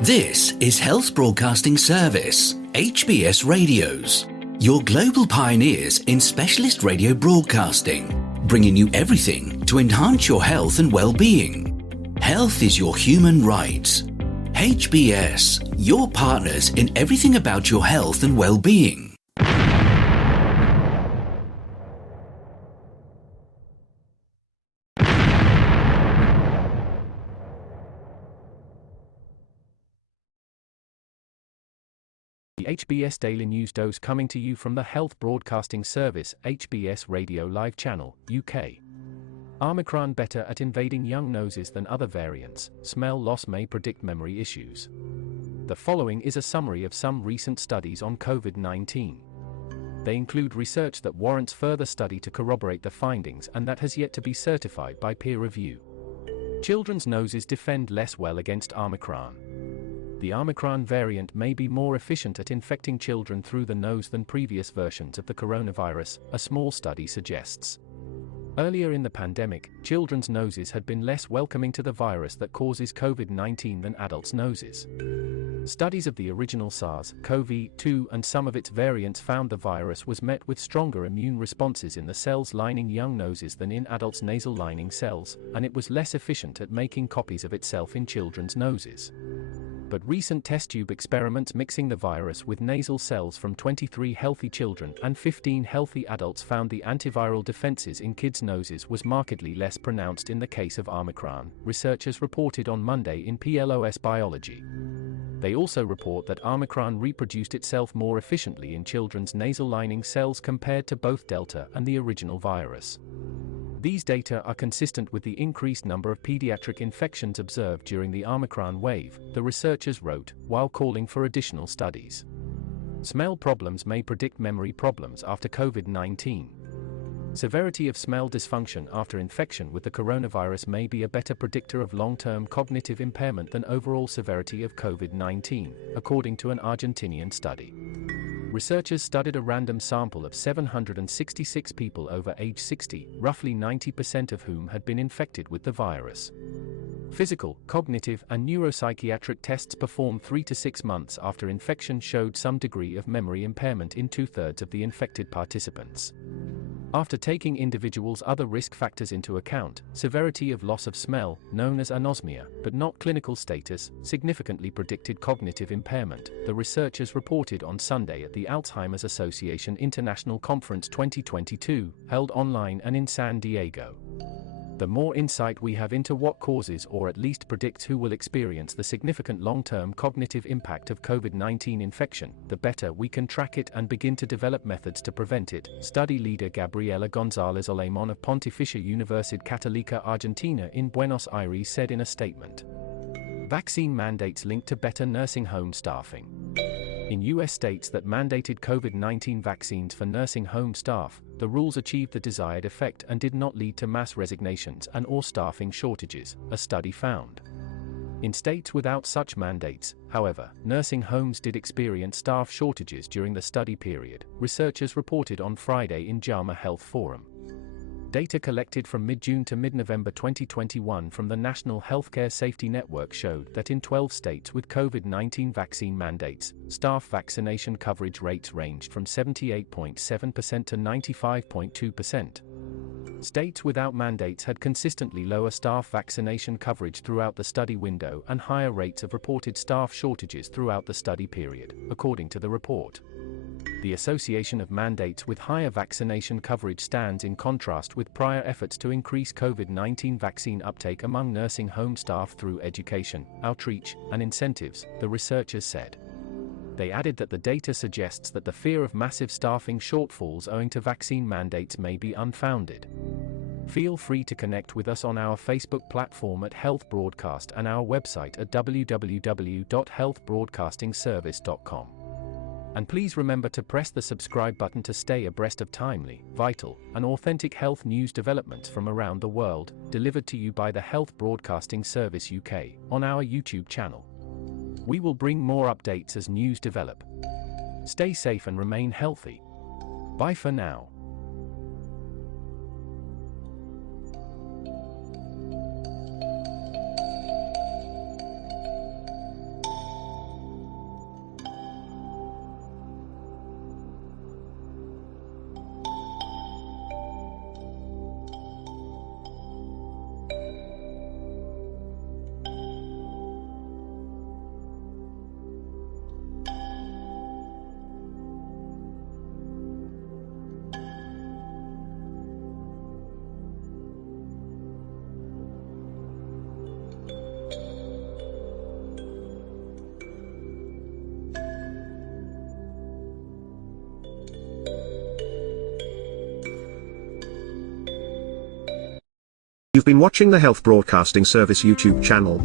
This is Health Broadcasting Service HBS Radios, your global pioneers in specialist radio broadcasting, bringing you everything to enhance your health and well-being. Health is your human right. HBS, your partners in everything about your health and well-being. The HBS Daily News Dose coming to you from the Health Broadcasting Service HBS Radio Live Channel, UK. Omicron better at invading young noses than other variants. Smell loss may predict memory issues. The following is a summary of some recent studies on COVID-19. They include research that warrants further study to corroborate the findings and that has yet to be certified by peer review. Children's noses defend less well against Omicron. The Omicron variant may be more efficient at infecting children through the nose than previous versions of the coronavirus, a small study suggests. Earlier in the pandemic, children's noses had been less welcoming to the virus that causes COVID-19 than adults' noses. Studies of the original SARS-CoV-2 and some of its variants found the virus was met with stronger immune responses in the cells lining young noses than in adults' nasal lining cells, and it was less efficient at making copies of itself in children's noses. But recent test tube experiments mixing the virus with nasal cells from 23 healthy children and 15 healthy adults found the antiviral defenses in kids' noses was markedly less pronounced in the case of Omicron, researchers reported on Monday in PLOS Biology. They also report that Omicron reproduced itself more efficiently in children's nasal lining cells compared to both Delta and the original virus. These data are consistent with the increased number of pediatric infections observed during the Omicron wave, the researchers wrote, while calling for additional studies. Smell problems may predict memory problems after COVID-19. Severity of smell dysfunction after infection with the coronavirus may be a better predictor of long-term cognitive impairment than overall severity of COVID-19, according to an Argentinian study. Researchers studied a random sample of 766 people over age 60, roughly 90% of whom had been infected with the virus. Physical, cognitive, and neuropsychiatric tests performed 3 to 6 months after infection showed some degree of memory impairment in 2/3 of the infected participants. After taking individuals' other risk factors into account, severity of loss of smell, known as anosmia, but not clinical status, significantly predicted cognitive impairment, the researchers reported on Sunday at the Alzheimer's Association International Conference 2022, held online and in San Diego. The more insight we have into what causes or at least predicts who will experience the significant long-term cognitive impact of COVID-19 infection, the better we can track it and begin to develop methods to prevent it, study leader Gabriela González Olemón of Pontificia Universidad Católica Argentina in Buenos Aires said in a statement. Vaccine mandates linked to better nursing home staffing. In U.S. states that mandated COVID-19 vaccines for nursing home staff, the rules achieved the desired effect and did not lead to mass resignations and/or staffing shortages, a study found. In states without such mandates, however, nursing homes did experience staff shortages during the study period, researchers reported on Friday in JAMA Health Forum. Data collected from mid-June to mid-November 2021 from the National Healthcare Safety Network showed that in 12 states with COVID-19 vaccine mandates, staff vaccination coverage rates ranged from 78.7% to 95.2%. States without mandates had consistently lower staff vaccination coverage throughout the study window and higher rates of reported staff shortages throughout the study period, according to the report. The association of mandates with higher vaccination coverage stands in contrast with prior efforts to increase COVID-19 vaccine uptake among nursing home staff through education, outreach, and incentives, the researchers said. They added that the data suggests that the fear of massive staffing shortfalls owing to vaccine mandates may be unfounded. Feel free to connect with us on our Facebook platform at Health Broadcast and our website at www.healthbroadcastingservice.com. And please remember to press the subscribe button to stay abreast of timely, vital, and authentic health news developments from around the world, delivered to you by the Health Broadcasting Service UK, on our YouTube channel. We will bring more updates as news develop. Stay safe and remain healthy. Bye for now. You've been watching the Health Broadcasting Service YouTube channel,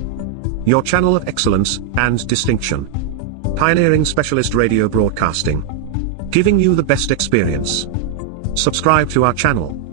your channel of excellence and distinction. Pioneering specialist radio broadcasting, giving you the best experience. Subscribe to our channel.